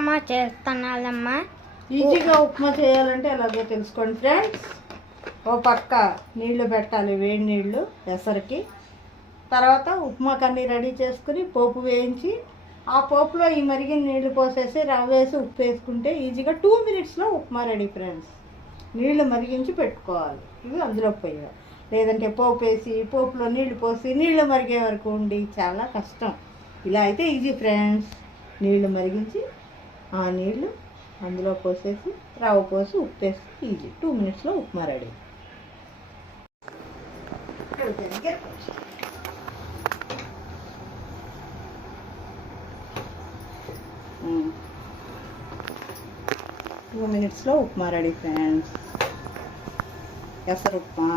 ఉప్మా చేస్తున్నానమ్మా. ఈజీగా ఉప్మా చేయాలంటే అలాగే తెలుసుకోండి ఫ్రెండ్స్. ఓ పక్క నీళ్లు పెట్టాలి, వేడి నీళ్ళు ఎసరికి. తర్వాత ఉప్మా కన్నీ రెడీ చేసుకుని పోపు వేయించి ఆ పోపులో ఈ మరిగిన నీళ్లు పోసేసి రవ్వ వేసి ఉప్పు వేసుకుంటే ఈజీగా 2 మినిట్స్లో ఉప్మా రెడీ ఫ్రెండ్స్. నీళ్లు మరిగించి పెట్టుకోవాలి, ఇవి అందులో పోయాలి. లేదంటే పోపు వేసి పోపులో నీళ్లు పోసి నీళ్లు మరిగే వరకు ఉండి చాలా కష్టం. ఇలా అయితే ఈజీ ఫ్రెండ్స్. నీళ్లు మరిగించి ఆ నీళ్లు అందులో పోసేసి రవ్వ పోసి ఉప్పు వేసి ఈజీ 2 మినిట్స్లో ఉప్మా రెడీ. టూ మినిట్స్లో ఉప్మా రెడీ ఫ్రెండ్స్. ఎసరు ఉప్మా.